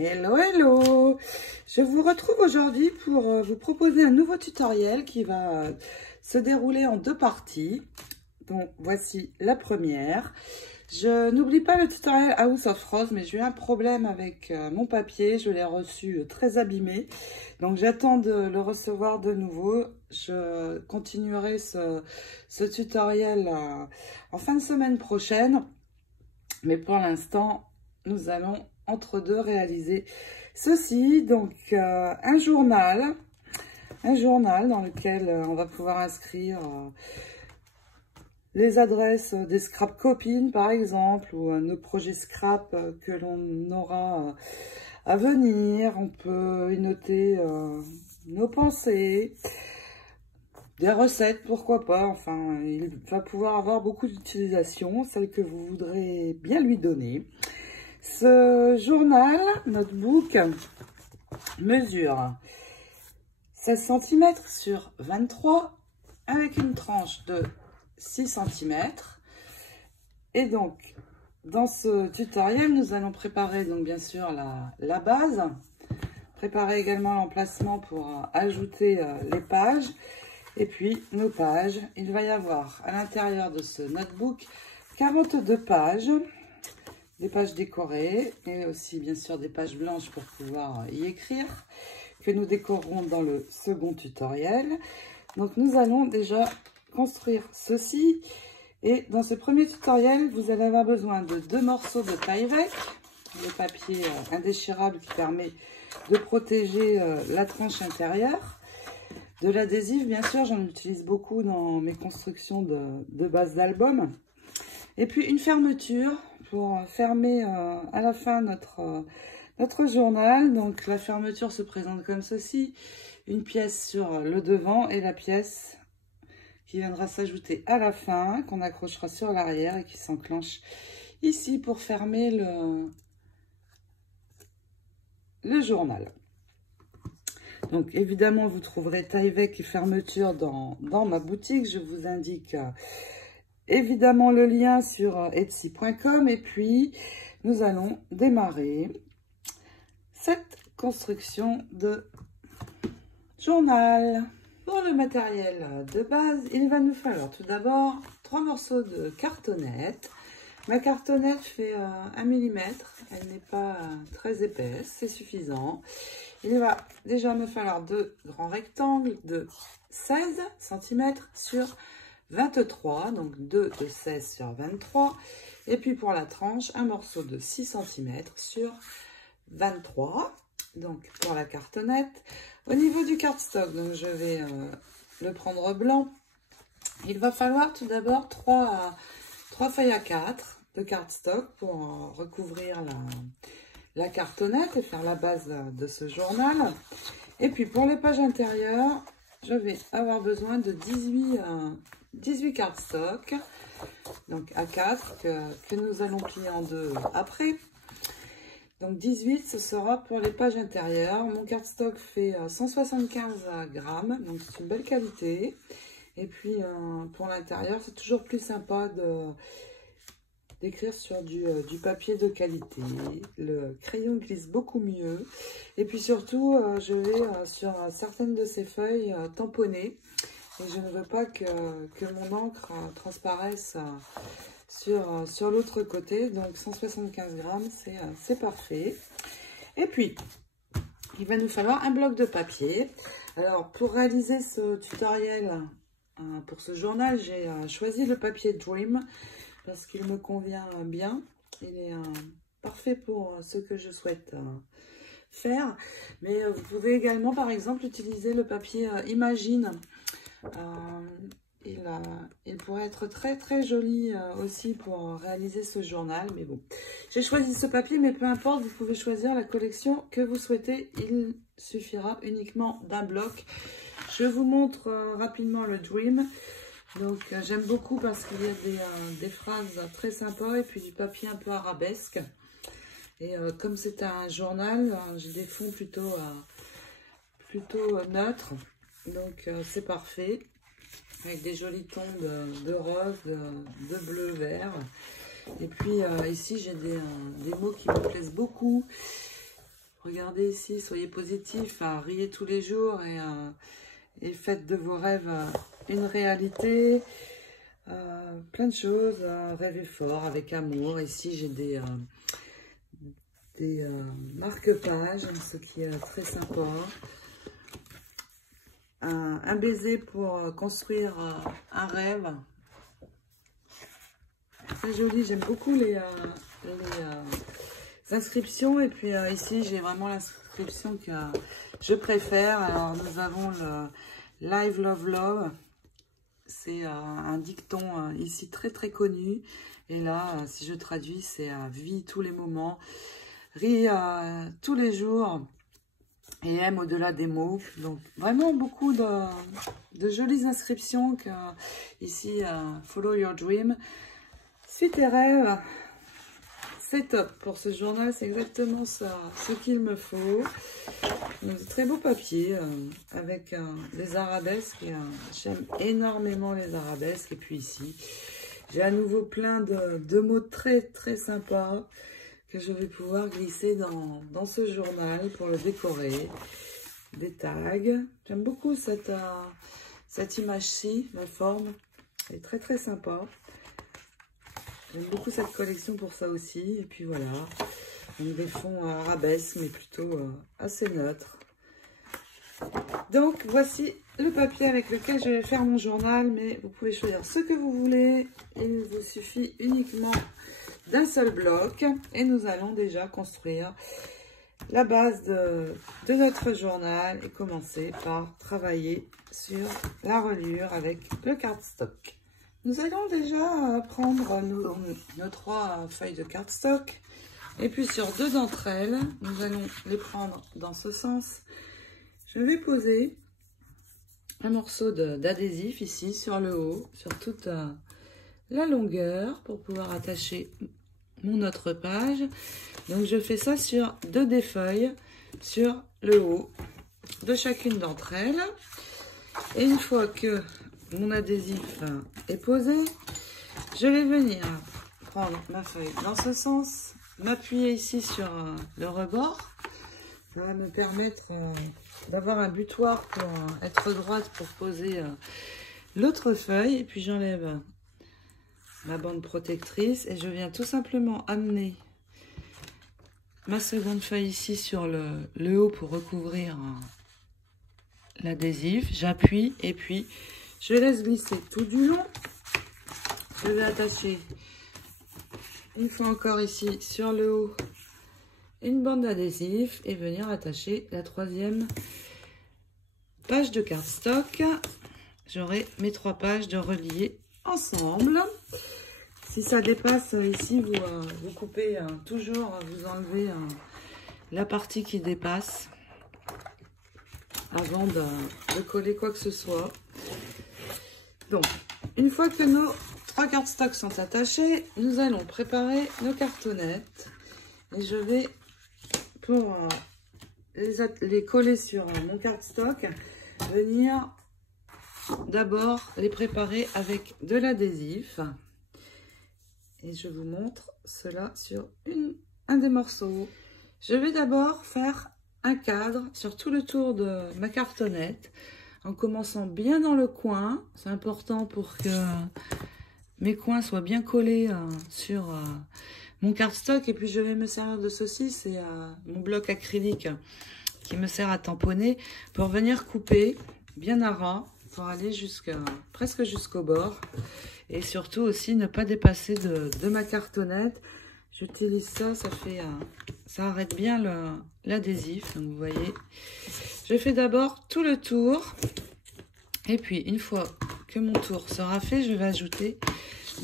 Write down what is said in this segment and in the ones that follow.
Hello, hello! Je vous retrouve aujourd'hui pour vous proposer un nouveau tutoriel qui va se dérouler en deux parties. Donc, voici la première. Je n'oublie pas le tutoriel House of Rose, mais j'ai eu un problème avec mon papier. Je l'ai reçu très abîmé. Donc, j'attends de le recevoir de nouveau. Je continuerai ce tutoriel en fin de semaine prochaine. Mais pour l'instant, nous allons entre deux réaliser ceci. Donc, un journal dans lequel on va pouvoir inscrire les adresses des scrap copines, par exemple, ou nos projets scrap que l'on aura à venir. On peut y noter nos pensées, des recettes, pourquoi pas. Enfin, il va pouvoir avoir beaucoup d'utilisation, celle que vous voudrez bien lui donner. Ce journal, notebook, mesure 16 cm sur 23 avec une tranche de 6 cm. Et donc, dans ce tutoriel, nous allons préparer donc bien sûr la base, préparer également l'emplacement pour ajouter les pages. Et puis, nos pages, il va y avoir à l'intérieur de ce notebook 42 pages, des pages décorées et aussi bien sûr des pages blanches pour pouvoir y écrire, que nous décorerons dans le second tutoriel. Donc, nous allons déjà construire ceci. Et dans ce premier tutoriel, vous allez avoir besoin de 2 morceaux de Tyvek, le papier indéchirable qui permet de protéger la tranche intérieure. De l'adhésif, bien sûr, j'en utilise beaucoup dans mes constructions de bases d'album. Et puis une fermeture pour fermer à la fin notre journal. Donc la fermeture se présente comme ceci. Une pièce sur le devant et la pièce qui viendra s'ajouter à la fin, qu'on accrochera sur l'arrière et qui s'enclenche ici pour fermer le journal. Donc, évidemment, vous trouverez Tyvek et fermeture dans ma boutique. Je vous indique évidemment le lien sur etsy.com. Et puis, nous allons démarrer cette construction de journal. Pour le matériel de base, il va nous falloir tout d'abord 3 morceaux de cartonnette. Ma cartonnette fait 1 mm. Elle n'est pas très épaisse, c'est suffisant. Il va déjà me falloir 2 grands rectangles de 16 cm sur 23, donc 2 de 16 sur 23. Et puis pour la tranche, un morceau de 6 cm sur 23. Donc pour la cartonnette. Au niveau du cardstock, donc je vais le prendre blanc. Il va falloir tout d'abord 3 feuilles à 4 de cardstock pour recouvrir la cartonnette et faire la base de ce journal. Et puis pour les pages intérieures, je vais avoir besoin de 18 cardstock, donc A4 que nous allons plier en deux après. Donc 18, ce sera pour les pages intérieures. Mon cardstock fait 175 grammes, donc c'est une belle qualité. Et puis pour l'intérieur, c'est toujours plus sympa d'écrire sur du papier de qualité. Le crayon glisse beaucoup mieux. Et puis surtout, je vais sur certaines de ces feuilles tamponner. Et je ne veux pas que mon encre transparaisse sur l'autre côté. Donc 175 grammes, c'est parfait. Et puis, il va nous falloir un bloc de papier. Alors, pour réaliser ce tutoriel, pour ce journal, j'ai choisi le papier Dream parce qu'il me convient bien. Il est parfait pour ce que je souhaite faire. Mais vous pouvez également, par exemple, utiliser le papier Imagine. Il pourrait être très très joli aussi pour réaliser ce journal. Mais bon, j'ai choisi ce papier, mais peu importe, vous pouvez choisir la collection que vous souhaitez. Il suffira uniquement d'un bloc. Je vous montre rapidement le Dream. Donc j'aime beaucoup parce qu'il y a des phrases très sympas et puis du papier un peu arabesque. Et comme c'est un journal, j'ai des fonds plutôt neutres. Donc c'est parfait. Avec des jolis tons de rose, de bleu, vert. Et puis ici j'ai des mots qui me plaisent beaucoup. Regardez ici, soyez positifs, riez tous les jours et faites de vos rêves une réalité. Plein de choses, rêvez fort avec amour. Ici, j'ai des marque-pages, ce qui est très sympa. Un baiser pour construire un rêve. Très joli, j'aime beaucoup les inscriptions. Et puis ici, j'ai vraiment l'inscription que je préfère. Alors, nous avons le Live Love Love. C'est un dicton ici très très connu. Et là, si je traduis, c'est vie tous les moments, ris tous les jours et aime au-delà des mots. Donc vraiment beaucoup de jolies inscriptions que ici, Follow Your Dream. Suis tes rêves. C'est top pour ce journal, c'est exactement ça, ce qu'il me faut. De très beau papier avec des arabesques. J'aime énormément les arabesques. Et puis ici, j'ai à nouveau plein de mots très très sympas que je vais pouvoir glisser dans ce journal pour le décorer. Des tags. J'aime beaucoup cette image-ci, la forme. Elle est très très sympa. J'aime beaucoup cette collection pour ça aussi. Et puis voilà, donc des fonds arabesques, mais plutôt assez neutres. Donc voici le papier avec lequel je vais faire mon journal. Mais vous pouvez choisir ce que vous voulez. Il vous suffit uniquement d'un seul bloc. Et nous allons déjà construire la base de notre journal. Et commencer par travailler sur la reliure avec le cardstock. Nous allons déjà prendre nos 3 feuilles de cardstock. Et puis sur 2 d'entre elles, nous allons les prendre dans ce sens. Je vais poser un morceau d'adhésif ici sur le haut, sur toute la longueur pour pouvoir attacher mon autre page. Donc je fais ça sur 2 des feuilles sur le haut de chacune d'entre elles. Et une fois que mon adhésif est posé, je vais venir prendre ma feuille dans ce sens, m'appuyer ici sur le rebord. Ça va me permettre d'avoir un butoir pour être droite pour poser l'autre feuille. Et puis j'enlève ma bande protectrice et je viens tout simplement amener ma seconde feuille ici sur le haut pour recouvrir l'adhésif. J'appuie et puis je laisse glisser tout du long. Je vais attacher une fois encore ici sur le haut une bande d'adhésif et venir attacher la 3e page de cardstock. J'aurai mes 3 pages de relier ensemble. Si ça dépasse ici, vous coupez toujours, vous enlevez la partie qui dépasse avant de coller quoi que ce soit. Donc, une fois que nos 3 cardstocks sont attachés, nous allons préparer nos cartonnettes. Et je vais, pour les coller sur mon cardstock, venir d'abord les préparer avec de l'adhésif. Et je vous montre cela sur un des morceaux. Je vais d'abord faire un cadre sur tout le tour de ma cartonnette. En commençant bien dans le coin, c'est important pour que mes coins soient bien collés sur mon cardstock. Et puis je vais me servir de ceci, c'est mon bloc acrylique qui me sert à tamponner pour venir couper bien à ras, pour aller presque jusqu'au bord. Et surtout aussi ne pas dépasser de ma cartonnette. J'utilise ça, ça arrête bien l'adhésif. Donc vous voyez, je fais d'abord tout le tour. Et puis une fois que mon tour sera fait, je vais ajouter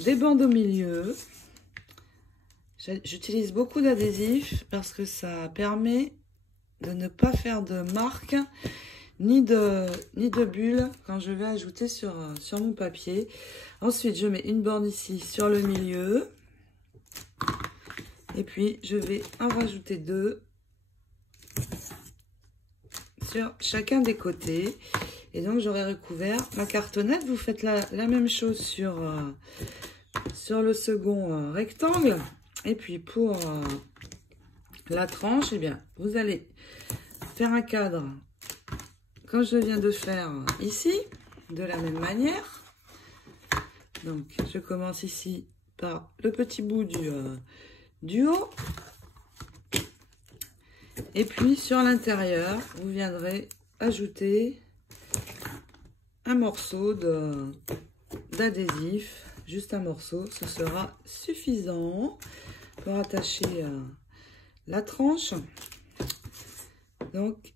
des bandes au milieu. J'utilise beaucoup d'adhésif parce que ça permet de ne pas faire de marques ni de bulles quand je vais ajouter sur mon papier. Ensuite, je mets une bande ici sur le milieu. Et puis, je vais en rajouter 2 sur chacun des côtés. Et donc, j'aurai recouvert ma cartonnette. Vous faites la même chose sur le second rectangle. Et puis, pour la tranche, eh bien, vous allez faire un cadre comme je viens de faire ici, de la même manière. Donc, je commence ici par le petit bout du haut. Et puis, sur l'intérieur, vous viendrez ajouter un morceau d'adhésif. Juste un morceau, ce sera suffisant pour attacher la tranche. Donc,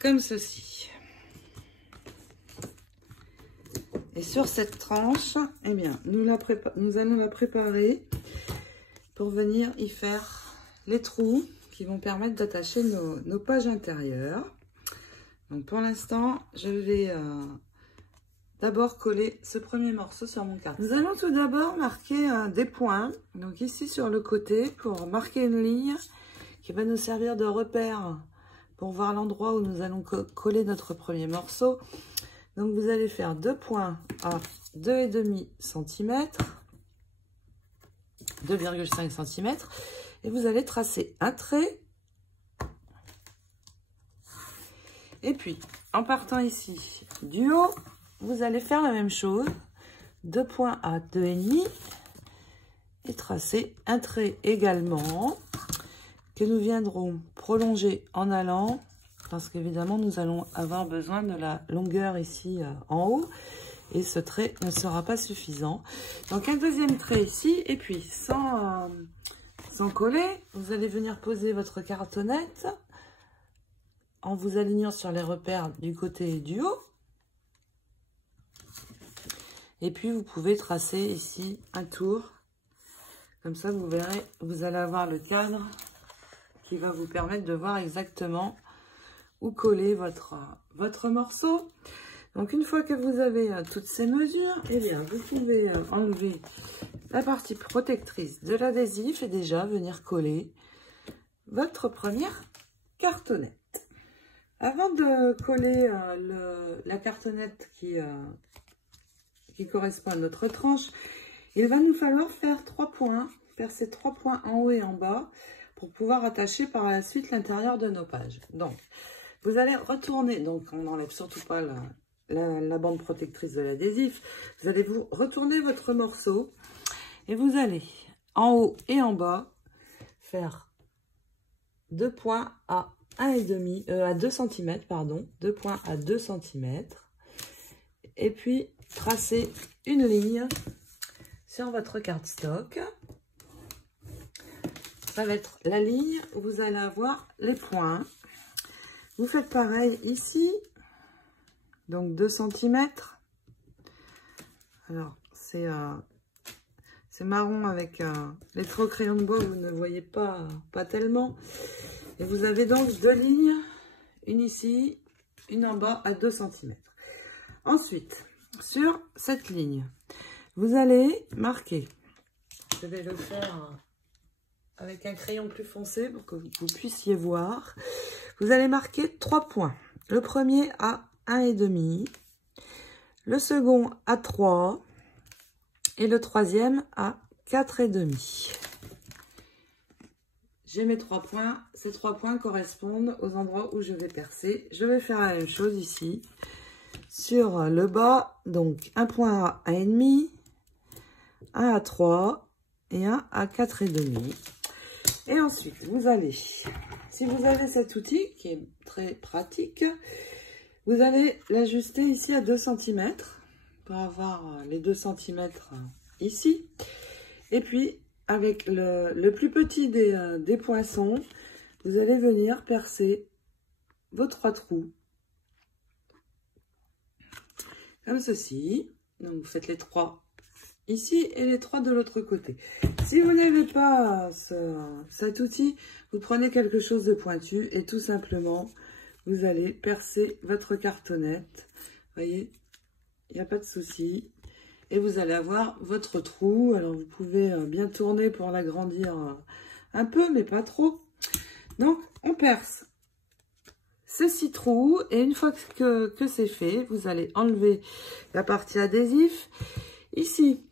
comme ceci. Et sur cette tranche, eh bien, nous allons la préparer pour venir y faire les trous qui vont permettre d'attacher nos pages intérieures. Donc, pour l'instant, je vais d'abord coller ce premier morceau sur mon carton. Nous allons tout d'abord marquer des points. Donc, ici sur le côté, pour marquer une ligne qui va nous servir de repère pour voir l'endroit où nous allons coller notre premier morceau. Donc, vous allez faire 2 points à 2,5 cm, 2,5 cm, et vous allez tracer un trait. Et puis, en partant ici du haut, vous allez faire la même chose, 2 points à 2,5 et tracer un trait également que nous viendrons prolonger en allant, parce qu'évidemment nous allons avoir besoin de la longueur ici en haut et ce trait ne sera pas suffisant. Donc un deuxième trait ici, et puis sans coller, vous allez venir poser votre cartonnette en vous alignant sur les repères du côté et du haut. Et puis vous pouvez tracer ici un tour, comme ça vous verrez, vous allez avoir le cadre qui va vous permettre de voir exactement où coller votre morceau. Donc une fois que vous avez toutes ces mesures, eh bien vous pouvez enlever la partie protectrice de l'adhésif et déjà venir coller votre première cartonnette. Avant de coller la cartonnette qui correspond à notre tranche, il va nous falloir faire 3 points, percer 3 points en haut et en bas pour pouvoir attacher par la suite l'intérieur de nos pages. Donc, vous allez retourner, donc on n'enlève surtout pas la bande protectrice de l'adhésif, vous allez vous retourner votre morceau et vous allez en haut et en bas faire 2 points à 2 cm, pardon, 2 points à 2 cm, et puis tracer une ligne sur votre cardstock. Ça va être la ligne où vous allez avoir les points. Vous faites pareil ici, donc 2 cm. Alors, c'est marron avec les traits au crayon de bois, vous ne voyez pas tellement. Et vous avez donc 2 lignes, une ici, une en bas à 2 cm. Ensuite, sur cette ligne, vous allez marquer, je vais le faire avec un crayon plus foncé pour que vous puissiez voir. Vous allez marquer 3 points. Le premier à 1,5, le second à 3 et le troisième à 4,5. J'ai mes 3 points. Ces 3 points correspondent aux endroits où je vais percer. Je vais faire la même chose ici. Sur le bas, donc un point à 1,5, un à 3 et un à 4,5. Et ensuite, vous allez, si vous avez cet outil qui est très pratique, vous allez l'ajuster ici à 2 cm pour avoir les 2 cm ici. Et puis, avec le plus petit des poinçons, vous allez venir percer vos 3 trous. Comme ceci. Donc, vous faites les 3 ici et les 3 de l'autre côté. Si vous n'avez pas cet outil, vous prenez quelque chose de pointu et tout simplement, vous allez percer votre cartonnette. Vous voyez, il n'y a pas de souci. Et vous allez avoir votre trou. Alors, vous pouvez bien tourner pour l'agrandir un peu, mais pas trop. Donc, on perce ces 6 trous. Et une fois que c'est fait, vous allez enlever la partie adhésif. Ici,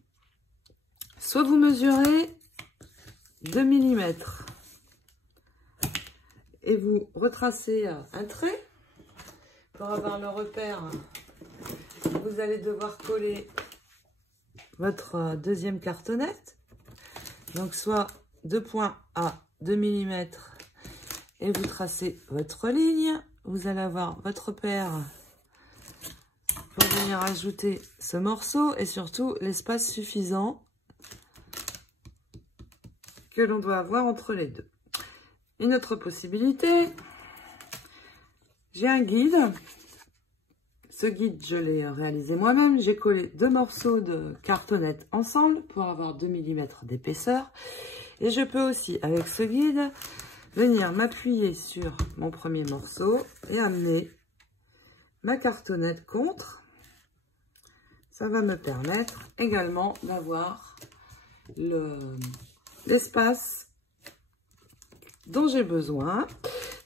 soit vous mesurez 2 mm et vous retracez un trait. Pour avoir le repère, vous allez devoir coller votre deuxième cartonnette. Donc soit 2 points à 2 mm et vous tracez votre ligne. Vous allez avoir votre repère pour venir ajouter ce morceau et surtout l'espace suffisant que l'on doit avoir entre les deux. Une autre possibilité, j'ai un guide. Ce guide, je l'ai réalisé moi-même. J'ai collé 2 morceaux de cartonnette ensemble pour avoir 2 mm d'épaisseur. Et je peux aussi, avec ce guide, venir m'appuyer sur mon premier morceau et amener ma cartonnette contre. Ça va me permettre également d'avoir l'espace dont j'ai besoin.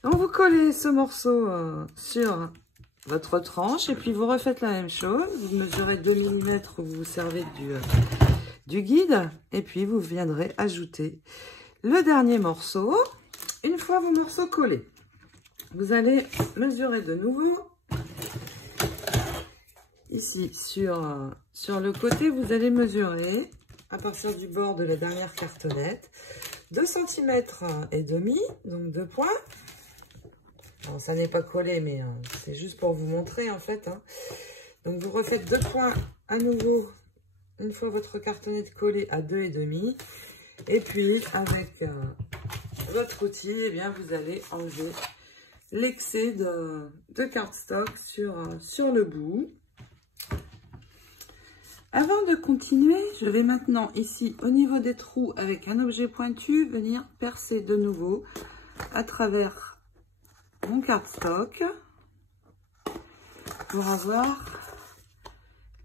Donc vous collez ce morceau sur votre tranche et puis vous refaites la même chose. Vous mesurez 2 mm, vous vous servez du guide et puis vous viendrez ajouter le dernier morceau. Une fois vos morceaux collés, vous allez mesurer de nouveau. Ici, sur le côté, vous allez mesurer à partir du bord de la dernière cartonnette 2 cm et demi, donc 2 points. Alors, ça n'est pas collé, mais c'est juste pour vous montrer en fait. Donc, vous refaites 2 points à nouveau, une fois votre cartonnette collée à 2,5. Et puis, avec votre outil, eh bien, vous allez enlever l'excès de cardstock sur le bout. Avant de continuer, je vais maintenant ici au niveau des trous avec un objet pointu venir percer de nouveau à travers mon cardstock pour avoir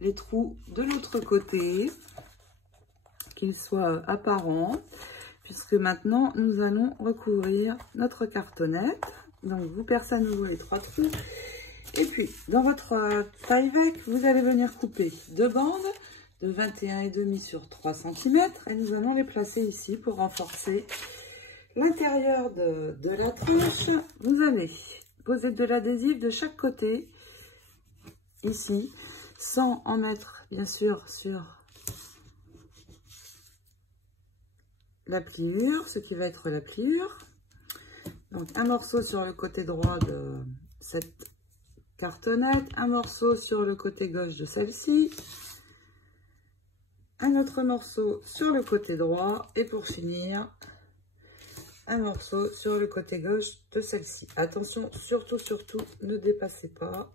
les trous de l'autre côté, qu'ils soient apparents, puisque maintenant nous allons recouvrir notre cartonnette. Donc vous percez à nouveau les 3 trous. Et puis, dans votre taille-vec, vous allez venir couper 2 bandes de 21,5 sur 3 cm. Et nous allons les placer ici pour renforcer l'intérieur de la tranche. Vous allez poser de l'adhésif de chaque côté, ici, sans en mettre, bien sûr, sur la pliure, ce qui va être la pliure. Donc, un morceau sur le côté droit de cette cartonnette, un morceau sur le côté gauche de celle-ci, un autre morceau sur le côté droit et pour finir un morceau sur le côté gauche de celle-ci. Attention, surtout ne dépassez pas.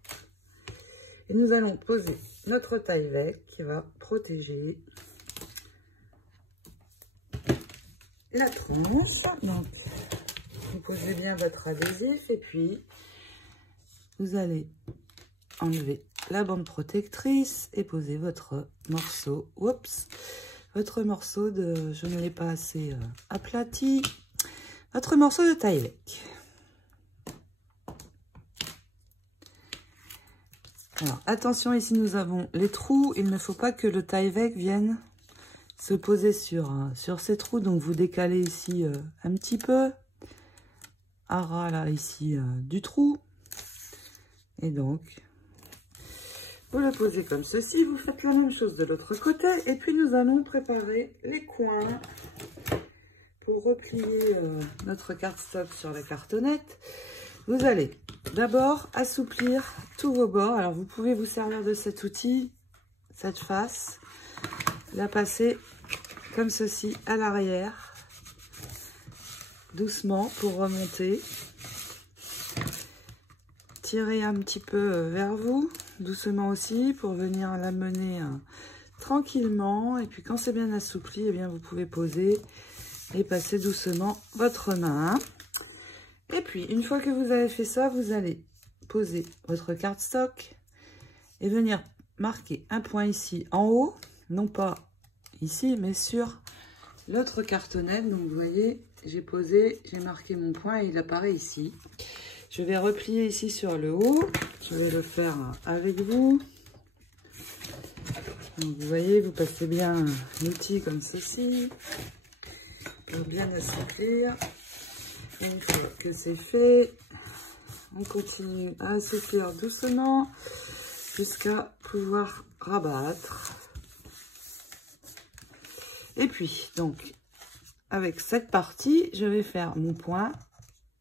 Et nous allons poser notre taille-vec qui va protéger la tranche. Donc vous posez bien votre adhésif et puis vous allez enlever la bande protectrice et poser votre morceau. Oups, votre morceau de, je ne l'ai pas assez aplati, votre morceau de taille-vec. Alors attention, ici nous avons les trous. Il ne faut pas que le taille-vec vienne se poser sur ces trous. Donc vous décalez ici un petit peu à ras là ici du trou. Et donc, vous le posez comme ceci. Vous faites la même chose de l'autre côté. Et puis, nous allons préparer les coins pour replier notre cardstock sur la cartonnette. Vous allez d'abord assouplir tous vos bords. Alors, vous pouvez vous servir de cet outil, cette face, la passer comme ceci à l'arrière, doucement pour remonter. Tirez un petit peu vers vous, doucement aussi, pour venir l'amener tranquillement. Et puis quand c'est bien assoupli, eh bien vous pouvez poser et passer doucement votre main. Et puis, une fois que vous avez fait ça, vous allez poser votre cardstock et venir marquer un point ici en haut, non pas ici, mais sur l'autre cartonnette. Donc vous voyez, j'ai posé, j'ai marqué mon point et il apparaît ici. Je vais replier ici sur le haut. Je vais le faire avec vous. Donc, vous voyez, vous passez bien l'outil comme ceci pour bien assouplir. Une fois que c'est fait, on continue à assouplir doucement jusqu'à pouvoir rabattre. Et puis, donc, avec cette partie, je vais faire mon point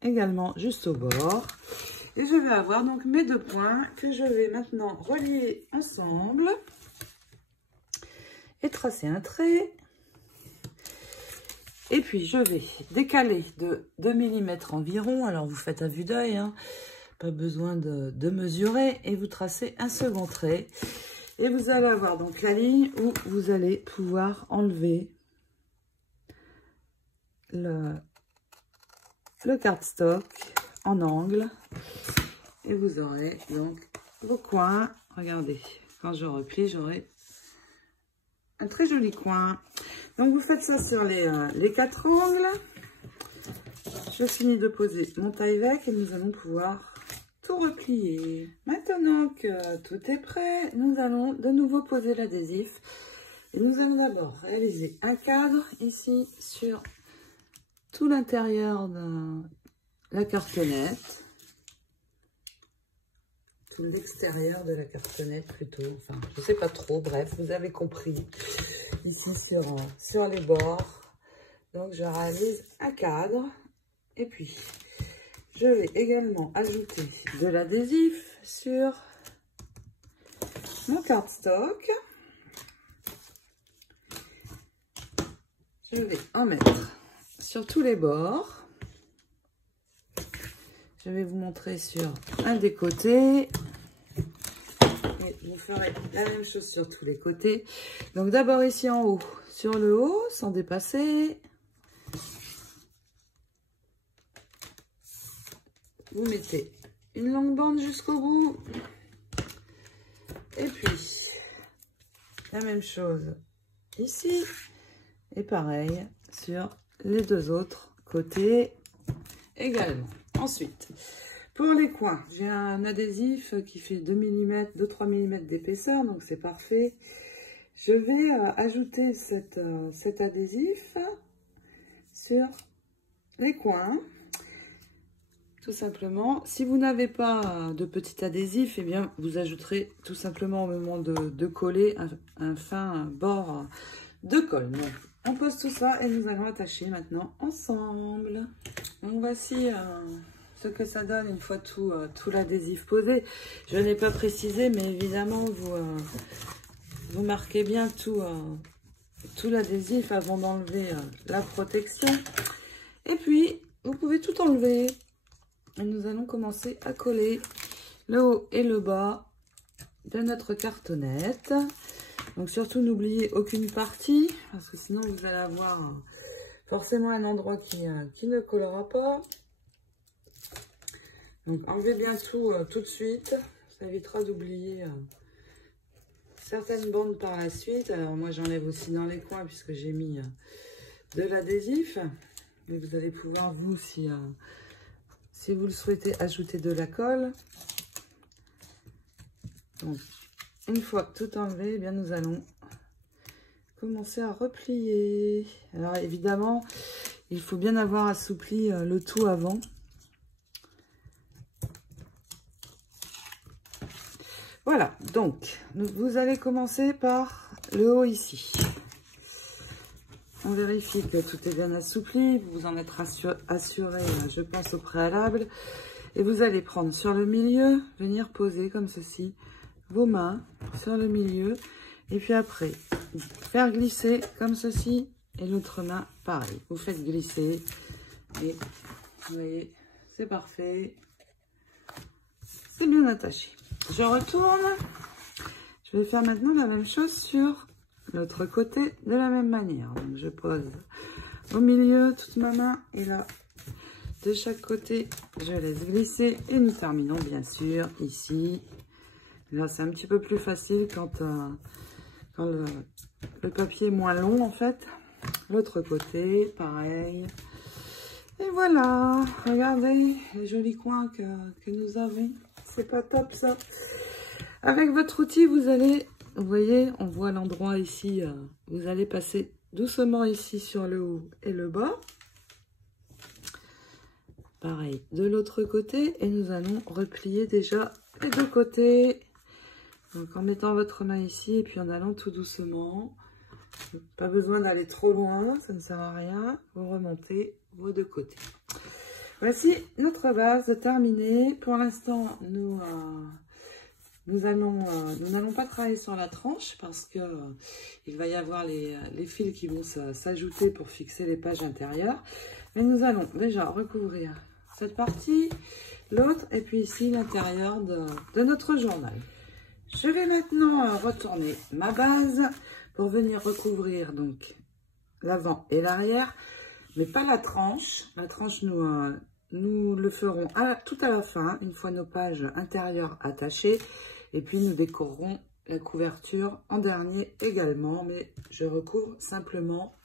également juste au bord. Et je vais avoir donc mes 2 points que je vais maintenant relier ensemble et tracer un trait. Et puis, je vais décaler de 2 mm environ. Alors, vous faites à vue d'œil, hein, pas besoin de mesurer. Et vous tracez un second trait. Et vous allez avoir donc la ligne où vous allez pouvoir enlever le cardstock en angle. Et vous aurez donc vos coins. Regardez, quand je replie, j'aurai un très joli coin. Donc vous faites ça sur les 4 angles. Je finis de poser mon taille-bec et nous allons pouvoir tout replier. Maintenant que tout est prêt, nous allons de nouveau poser l'adhésif. Et nous allons d'abord réaliser un cadre ici sur tout l'intérieur de la cartonnette. Tout l'extérieur de la cartonnette plutôt. Enfin, je ne sais pas trop. Bref, vous avez compris. Ici sur les bords. Donc, je réalise un cadre. Et puis, je vais également ajouter de l'adhésif sur mon cardstock. Je vais en mettre sur tous les bords. Je vais vous montrer sur un des côtés. Et vous ferez la même chose sur tous les côtés. Donc d'abord ici en haut, sur le haut, sans dépasser. Vous mettez une longue bande jusqu'au bout. Et puis, la même chose ici. Et pareil sur les 2 autres côtés également. Ensuite, pour les coins, j'ai un adhésif qui fait 2 mm, 2-3 mm d'épaisseur, donc c'est parfait. Je vais ajouter cet adhésif sur les coins. Tout simplement, si vous n'avez pas de petit adhésif, eh bien, vous ajouterez tout simplement au moment de coller un fin bord de colle. Donc, on pose tout ça et nous allons attacher maintenant ensemble. Donc, voici ce que ça donne une fois tout l'adhésif posé. Je n'ai pas précisé, mais évidemment, vous marquez bien tout l'adhésif avant d'enlever la protection. Et puis, vous pouvez tout enlever. Et nous allons commencer à coller le haut et le bas de notre cartonnette. Donc surtout, n'oubliez aucune partie, parce que sinon vous allez avoir forcément un endroit qui ne collera pas. Donc enlevez bien tout de suite, ça évitera d'oublier certaines bandes par la suite. Alors moi j'enlève aussi dans les coins puisque j'ai mis de l'adhésif. Mais vous allez pouvoir, vous, si vous le souhaitez, ajouter de la colle. Donc, une fois tout enlevé, eh bien, nous allons commencer à replier. Alors, évidemment, il faut bien avoir assoupli le tout avant. Voilà, donc, vous allez commencer par le haut ici. On vérifie que tout est bien assoupli. Vous vous en êtes assuré, je pense, au préalable. Et vous allez prendre sur le milieu, venir poser comme ceci, vos mains sur le milieu. Et puis après, faire glisser comme ceci. Et l'autre main, pareil. Vous faites glisser. Et vous voyez, c'est parfait. C'est bien attaché. Je retourne. Je vais faire maintenant la même chose sur l'autre côté de la même manière. Donc je pose au milieu toute ma main et là de chaque côté je laisse glisser et nous terminons bien sûr ici. Là c'est un petit peu plus facile quand le papier est moins long en fait. L'autre côté pareil. Et voilà, regardez les jolis coins que nous avons. C'est pas top ça. Avec votre outil vous allez, vous voyez, on voit l'endroit ici, vous allez passer doucement ici sur le haut et le bas. pareil de l'autre côté et nous allons replier déjà les deux côtés. Donc en mettant votre main ici et puis en allant tout doucement. Pas besoin d'aller trop loin, ça ne sert à rien. Vous remontez vos deux côtés. Voici notre base terminée. Pour l'instant, nous n'allons pas travailler sur la tranche parce que il va y avoir les fils qui vont s'ajouter pour fixer les pages intérieures. Mais nous allons déjà recouvrir cette partie, l'autre et puis ici l'intérieur de notre journal. Je vais maintenant retourner ma base pour venir recouvrir donc l'avant et l'arrière, mais pas la tranche. La tranche, nous le ferons tout à la fin, une fois nos pages intérieures attachées. Et puis, nous décorerons la couverture en dernier également, mais je recouvre simplement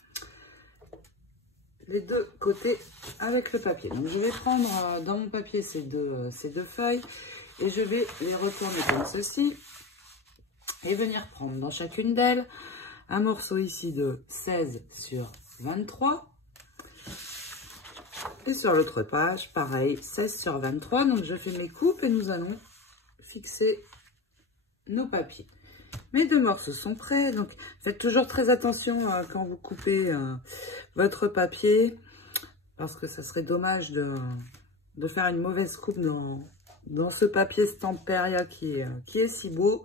les deux côtés avec le papier. Donc, je vais prendre dans mon papier ces deux feuilles et je vais les retourner comme ceci et venir prendre dans chacune d'elles un morceau ici de 16 sur 23. Et sur l'autre page, pareil, 16 sur 23. Donc, je fais mes coupes et nous allons fixer nos papiers. Mes deux morceaux sont prêts. Donc, faites toujours très attention quand vous coupez votre papier. Parce que ça serait dommage de faire une mauvaise coupe dans ce papier Stamperia qui est si beau.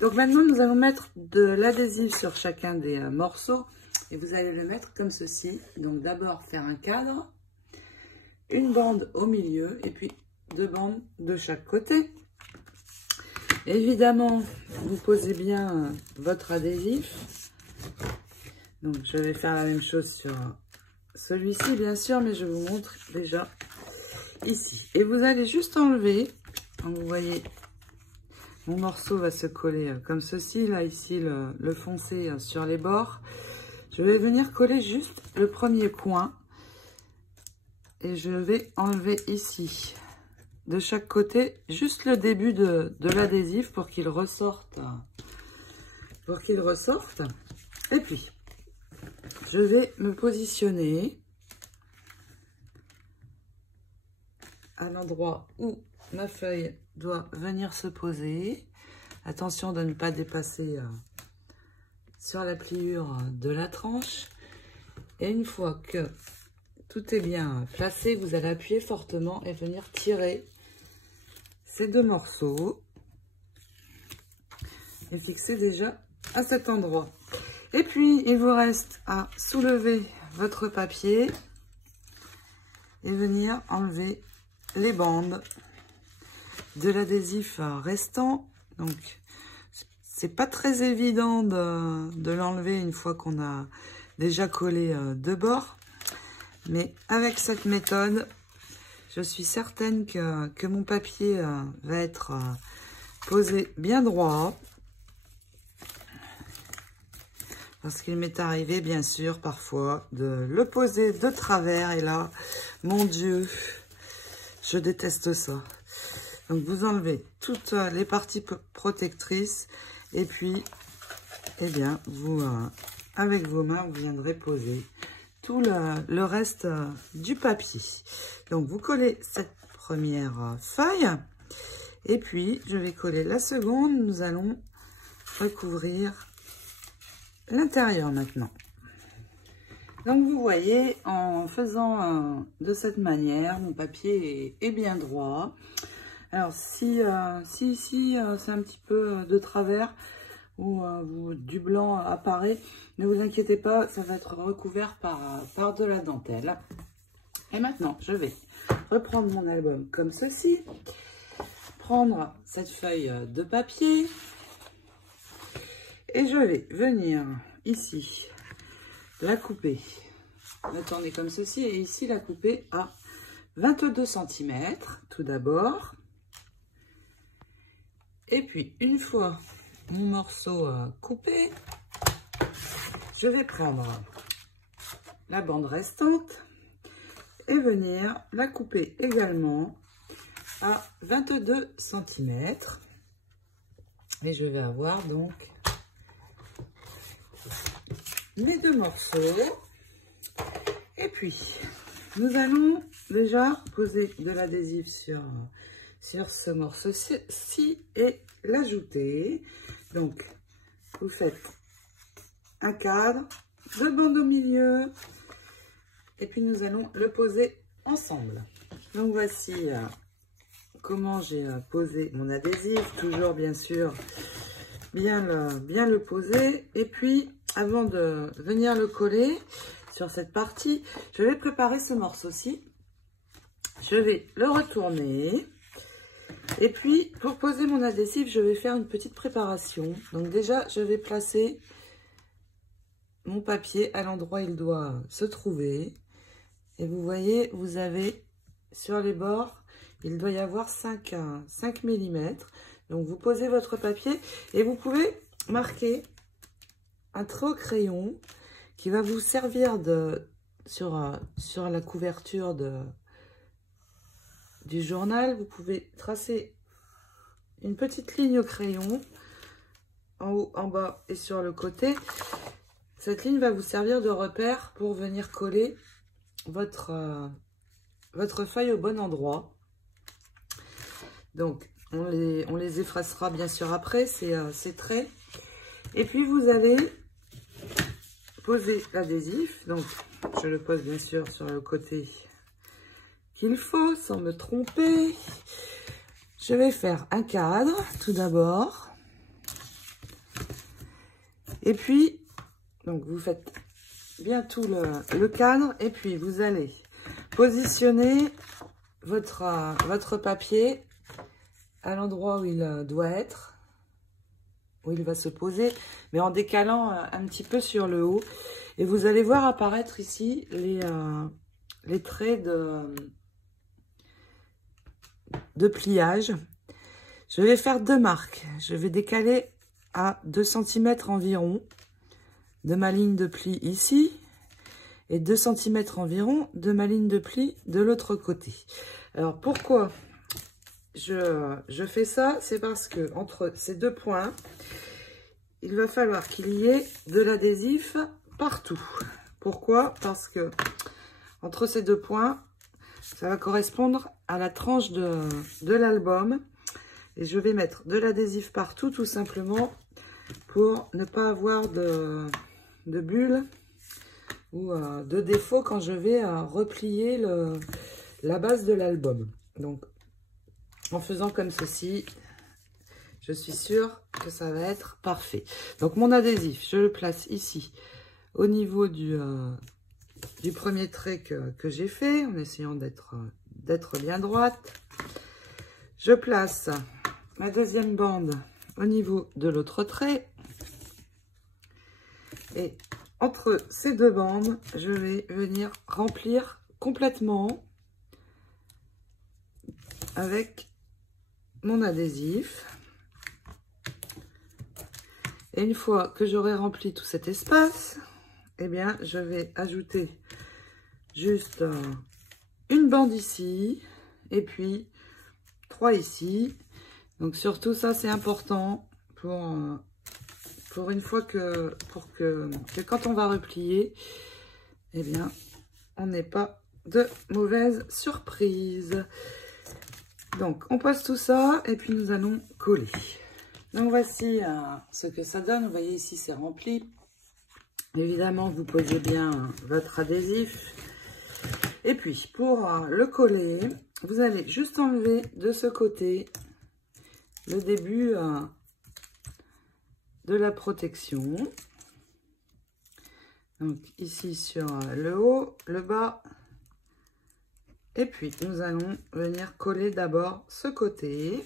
Donc maintenant, nous allons mettre de l'adhésif sur chacun des morceaux. Et vous allez le mettre comme ceci. Donc d'abord, faire un cadre. Une bande au milieu. Et puis, deux bandes de chaque côté. Évidemment, vous posez bien votre adhésif. Donc, je vais faire la même chose sur celui-ci, bien sûr. Mais je vous montre déjà ici. Et vous allez juste enlever. Donc, vous voyez... Mon morceau va se coller comme ceci, là, ici, le foncé sur les bords. Je vais venir coller juste le premier coin. Et je vais enlever ici, de chaque côté, juste le début de l'adhésif pour qu'il ressorte. Et puis, je vais me positionner à l'endroit où ma feuille doit venir se poser. Attention de ne pas dépasser sur la pliure de la tranche. Et une fois que tout est bien placé, vous allez appuyer fortement et venir tirer ces deux morceaux et fixer déjà à cet endroit. Et puis, il vous reste à soulever votre papier et venir enlever les bandes de l'adhésif restant. Donc, c'est pas très évident de l'enlever une fois qu'on a déjà collé deux bords. Mais avec cette méthode, je suis certaine que mon papier va être posé bien droit. Parce qu'il m'est arrivé, bien sûr, parfois, de le poser de travers. Et là, mon Dieu, je déteste ça. Donc, vous enlevez toutes les parties protectrices. Et puis, eh bien, vous, avec vos mains, vous viendrez poser tout le reste du papier. Donc, vous collez cette première feuille. Et puis, je vais coller la seconde. Nous allons recouvrir l'intérieur maintenant. Donc, vous voyez, en faisant de cette manière, mon papier est bien droit. Alors, si ici, c'est un petit peu de travers, ou du blanc apparaît, ne vous inquiétez pas, ça va être recouvert par de la dentelle. Et maintenant, je vais reprendre mon album comme ceci, prendre cette feuille de papier et je vais venir ici la couper, la tourner comme ceci et ici la couper à 22 cm tout d'abord. Et puis, une fois mon morceau coupé, je vais prendre la bande restante et venir la couper également à 22 cm. Et je vais avoir donc mes deux morceaux. Et puis, nous allons déjà poser de l'adhésif sur ce morceau-ci et l'ajouter. Donc, vous faites un cadre, 2 bandes au milieu, et puis nous allons le poser ensemble. Donc, voici comment j'ai posé mon adhésif. Toujours, bien sûr, bien le poser. Et puis, avant de venir le coller sur cette partie, je vais préparer ce morceau-ci. Je vais le retourner. Et puis, pour poser mon adhésif, je vais faire une petite préparation. Donc déjà, je vais placer mon papier à l'endroit où il doit se trouver. Et vous voyez, vous avez sur les bords, il doit y avoir 5 mm. Donc, vous posez votre papier et vous pouvez marquer un trait au crayon qui va vous servir sur la couverture du journal. Vous pouvez tracer une petite ligne au crayon en haut, en bas et sur le côté. Cette ligne va vous servir de repère pour venir coller votre feuille au bon endroit. Donc, on les effacera bien sûr après, ces traits. Et puis, vous allez poser l'adhésif. Donc, je le pose bien sûr sur le côté qu'il faut, sans me tromper. Je vais faire un cadre, tout d'abord. Et puis, donc vous faites bien tout le cadre. Et puis, vous allez positionner votre papier à l'endroit où il doit être, où il va se poser, mais en décalant un petit peu sur le haut. Et vous allez voir apparaître ici les traits de pliage. Je vais faire 2 marques. Je vais décaler à 2 cm environ de ma ligne de pli ici et 2 cm environ de ma ligne de pli de l'autre côté. Alors pourquoi je fais ça? C'est parce que entre ces 2 points, il va falloir qu'il y ait de l'adhésif partout. Pourquoi? Parce que entre ces 2 points, ça va correspondre à la tranche de l'album. Et je vais mettre de l'adhésif partout, tout simplement, pour ne pas avoir de bulles ou de défauts quand je vais replier la base de l'album. Donc, en faisant comme ceci, je suis sûre que ça va être parfait. Donc, mon adhésif, je le place ici, au niveau du premier trait que j'ai fait, en essayant d'être bien droite. Je place ma deuxième bande au niveau de l'autre trait. Et entre ces 2 bandes, je vais venir remplir complètement avec mon adhésif. Et une fois que j'aurai rempli tout cet espace, eh bien, je vais ajouter juste une bande ici et puis 3 ici. Donc surtout ça c'est important pour une fois que quand on va replier, eh bien on n'ait pas de mauvaises surprises. Donc on pose tout ça et puis nous allons coller. Donc voici ce que ça donne. Vous voyez ici c'est rempli. Évidemment vous posez bien votre adhésif. Et puis pour le coller, vous allez juste enlever de ce côté le début de la protection. Donc ici sur le haut, le bas. Et puis nous allons venir coller d'abord ce côté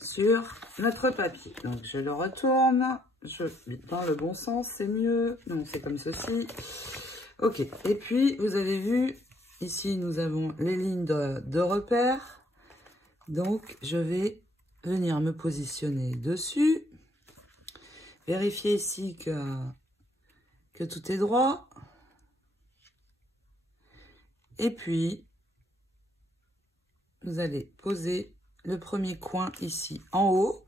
sur notre papier. Donc je le retourne, je mets dans le bon sens, c'est mieux. Donc c'est comme ceci. Ok, et puis vous avez vu, ici nous avons les lignes de repère. Donc, je vais venir me positionner dessus. Vérifier ici que tout est droit. Et puis, vous allez poser le premier coin ici en haut.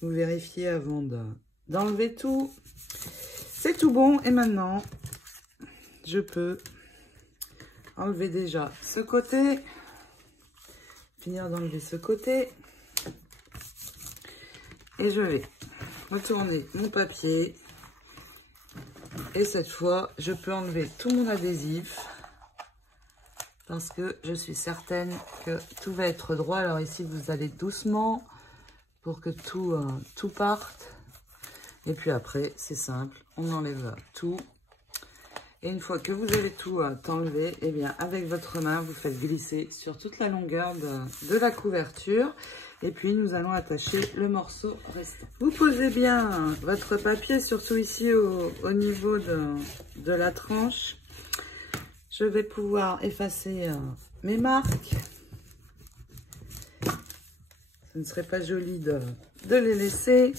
Vous vérifiez avant d'enlever tout. C'est C'est tout bon. Et maintenant, je peux enlever déjà ce côté. Finir d'enlever ce côté. Et je vais retourner mon papier. Et cette fois, je peux enlever tout mon adhésif. Parce que je suis certaine que tout va être droit. Alors ici, vous allez doucement pour que tout parte. Et puis après, c'est simple. On enlève tout. Et une fois que vous avez tout enlevé, eh bien, avec votre main, vous faites glisser sur toute la longueur de la couverture. Et puis, nous allons attacher le morceau restant. Vous posez bien votre papier, surtout ici au niveau de la tranche. Je vais pouvoir effacer mes marques. Ce ne serait pas joli de les laisser.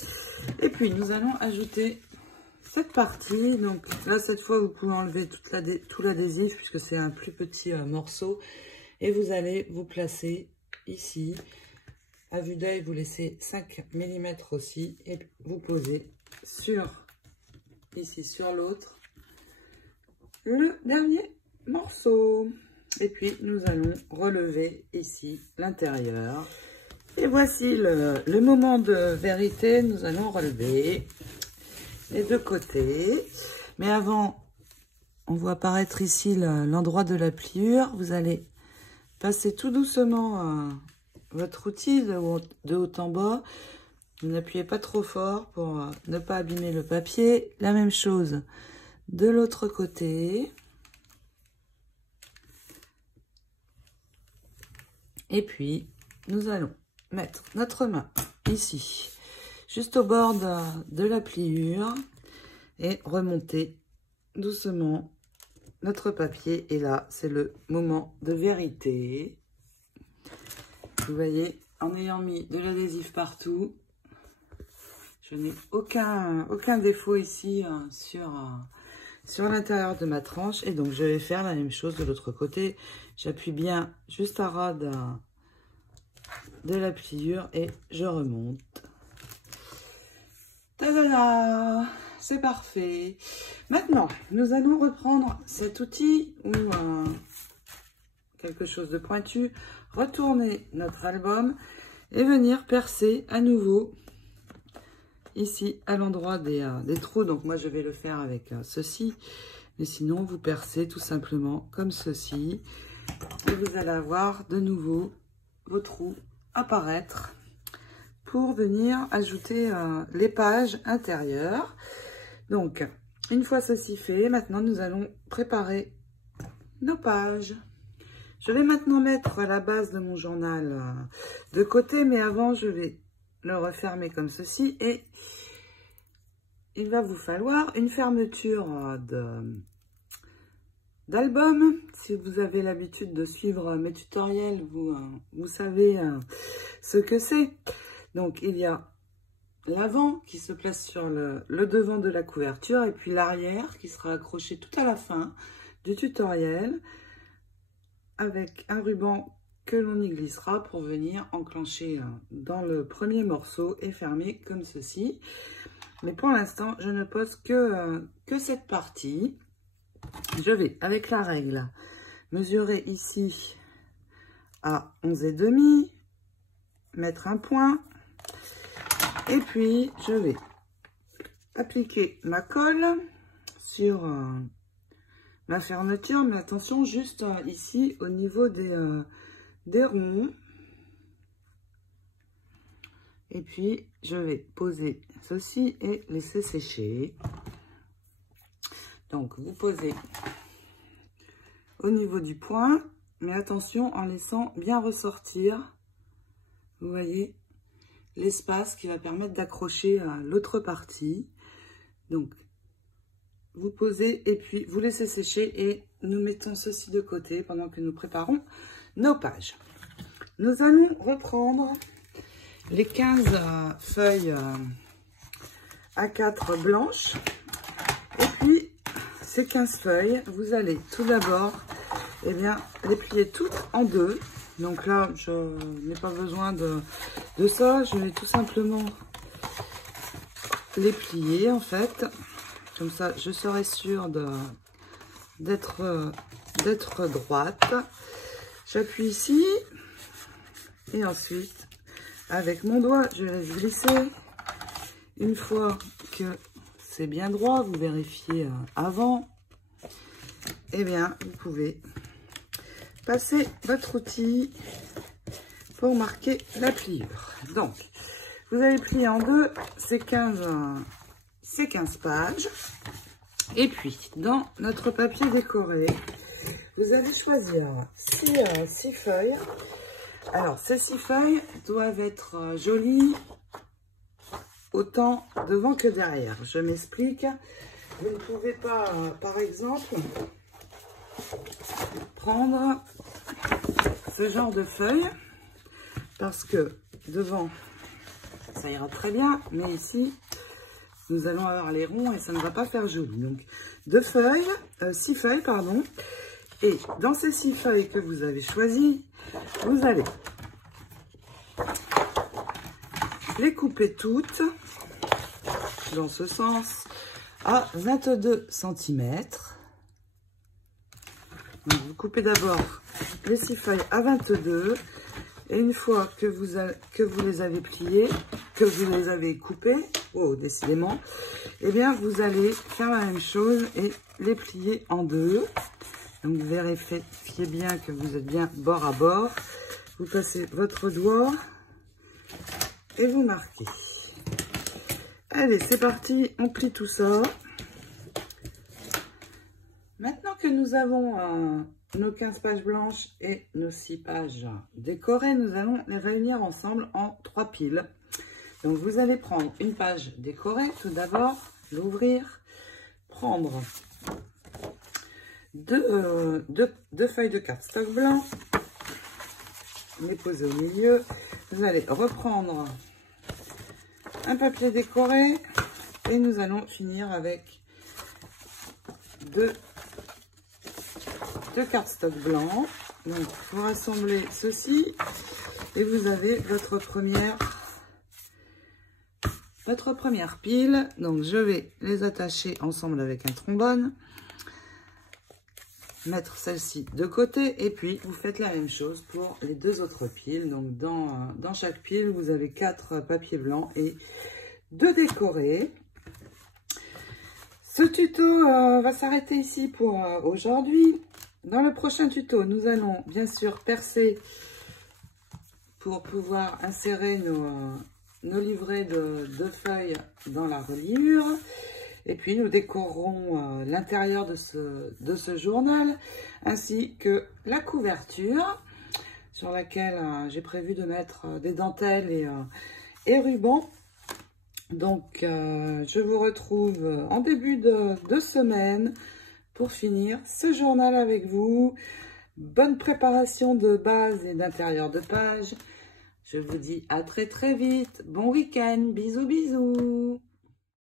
Et puis, nous allons ajouter cette partie. Donc là, cette fois, vous pouvez enlever tout l'adhésif puisque c'est un plus petit morceau. Et vous allez vous placer ici. À vue d'œil, vous laissez 5 mm aussi. Et vous posez ici sur l'autre, le dernier morceau. Et puis, nous allons relever ici l'intérieur. Et voici le moment de vérité. Nous allons relever les deux côtés. Mais avant, on voit apparaître ici l'endroit de la pliure. Vous allez passer tout doucement votre outil de haut en bas. Vous n'appuyez pas trop fort pour ne pas abîmer le papier. La même chose de l'autre côté. Et puis, nous allons mettre notre main ici, juste au bord de la pliure et remonter doucement notre papier. Et là, c'est le moment de vérité. Vous voyez, en ayant mis de l'adhésif partout, je n'ai aucun défaut ici sur l'intérieur de ma tranche. Et donc, je vais faire la même chose de l'autre côté. J'appuie bien juste à ras de la pliure et je remonte. Tadada! C'est parfait. Maintenant, nous allons reprendre cet outil ou quelque chose de pointu, retourner notre album et venir percer à nouveau ici à l'endroit des trous. Donc moi, je vais le faire avec ceci. Mais sinon, vous percez tout simplement comme ceci. Et vous allez avoir de nouveau vos trous apparaître pour venir ajouter les pages intérieures. Donc, une fois ceci fait, maintenant nous allons préparer nos pages. Je vais maintenant mettre la base de mon journal de côté, mais avant je vais le refermer comme ceci et il va vous falloir une fermeture d'album. Si vous avez l'habitude de suivre mes tutoriels, vous savez ce que c'est. Donc, il y a l'avant qui se place sur le devant de la couverture et puis l'arrière qui sera accroché tout à la fin du tutoriel avec un ruban que l'on y glissera pour venir enclencher dans le premier morceau et fermer comme ceci. Mais pour l'instant, je ne pose que cette partie. Je vais, avec la règle, mesurer ici à 11,5, mettre un point. Et puis, je vais appliquer ma colle sur ma fermeture. Mais attention, juste ici, au niveau des ronds. Et puis, je vais poser ceci et laisser sécher. Donc, vous posez au niveau du point. Mais attention, en laissant bien ressortir, vous voyez, l'espace qui va permettre d'accrocher l'autre partie. Donc, vous posez et puis vous laissez sécher et nous mettons ceci de côté pendant que nous préparons nos pages. Nous allons reprendre les 15 feuilles A4 blanches et puis ces 15 feuilles, vous allez tout d'abord les plier toutes en deux. Donc là, je n'ai pas besoin de ça. Je vais tout simplement les plier en fait. Comme ça, je serai sûre d'être droite. J'appuie ici. Et ensuite, avec mon doigt, je laisse glisser. Une fois que c'est bien droit, vous vérifiez avant. Eh bien, vous pouvez passer votre outil pour marquer la pliure. Donc, vous allez plier en deux, c'est 15 pages. Et puis, dans notre papier décoré, vous allez choisir 6 feuilles. Alors, ces 6 feuilles doivent être jolies autant devant que derrière. Je m'explique. Vous ne pouvez pas, par exemple, prendre ce genre de feuilles parce que devant, ça ira très bien, mais ici, nous allons avoir les ronds et ça ne va pas faire joli. Donc, 6 feuilles, pardon. Et dans ces 6 feuilles que vous avez choisies, vous allez les couper toutes, dans ce sens, à 22 cm. Donc, vous coupez d'abord les 6 feuilles à 22. Et une fois que vous les avez pliées, que vous les avez coupées, oh, décidément, eh bien, vous allez faire la même chose et les plier en deux. Donc, vérifiez bien que vous êtes bien bord à bord. Vous passez votre doigt et vous marquez. Allez, c'est parti, on plie tout ça. Maintenant que nous avons nos 15 pages blanches et nos 6 pages décorées, nous allons les réunir ensemble en 3 piles. Donc, vous allez prendre une page décorée, tout d'abord, l'ouvrir, prendre deux feuilles de cardstock blanc, les poser au milieu. Vous allez reprendre un papier décoré et nous allons finir avec deux cardstock blanc. Donc, vous rassemblez ceci et vous avez votre première pile. Donc, je vais les attacher ensemble avec un trombone, mettre celle-ci de côté et puis vous faites la même chose pour les 2 autres piles. Donc, dans chaque pile, vous avez 4 papiers blancs et 2 décorés. Ce tuto va s'arrêter ici pour aujourd'hui. Dans le prochain tuto, nous allons bien sûr percer pour pouvoir insérer nos livrets de feuilles dans la reliure. Et puis, nous décorerons l'intérieur de ce journal, ainsi que la couverture, sur laquelle j'ai prévu de mettre des dentelles et rubans. Donc, je vous retrouve en début de semaine pour finir ce journal avec vous. Bonne préparation de base et d'intérieur de page. Je vous dis à très très vite. Bon week-end. Bisous bisous.